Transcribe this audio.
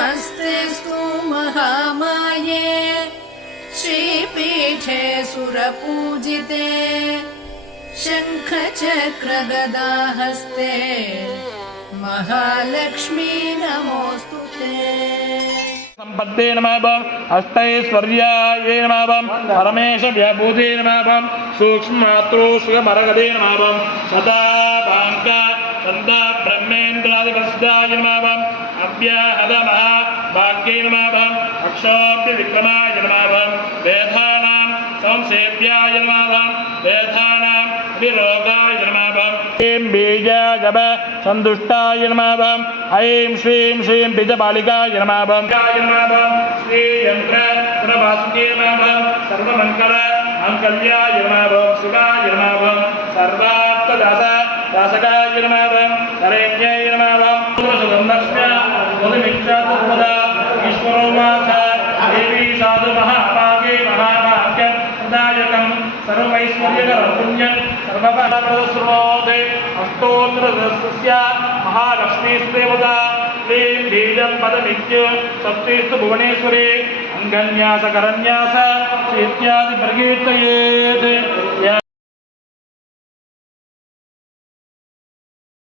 नमस्तेऽस्तु महामाये श्रीपीठे सुरपूजिते शङ्खचक्रगदाहस्ते महालक्ष्मी नमोऽस्तुते। संपत्ते नमः अष्टैश्वर्यायै नमः परमेश व्याभूते नमः सूक्ष्ममात्रो सुखमरगदे नमः सदा भाङ्का सदा ब्रह्मेन्द्रादिवस्दाय नमः अव्याहत महाभाग्ये नमः अक्षोभ्य विक्रमाय नमः वेदानां संसेव्याय नमः वेदानां विरोगाय नमः ऐं बीजाजप सन्तुष्टाय नमः ऐं श्रीं श्रीं बीजबालिकाय नमः श्री यंत्र प्रभास्के नमः सर्वमंगल मंगल्याय नमः शिवाय नमः सर्वार्थदास दासकाय नमः शरण्याय नमः लक्ष्म्या मुनिमिच्छात्पदा ईश्वरो माता देवी साधु महाभागे महाभाग्यं प्रदायकं सर्वैश्वर्यकरं पुण्यं सर्वफलप्रदस्रोते अष्टोत्तरदस्य महालक्ष्मीस्देवता क्लीं बीजं पदमित्य सप्तेस्तु भुवनेश्वरी अंगन्यास करन्यास इत्यादि प्रकीर्तयेत्। या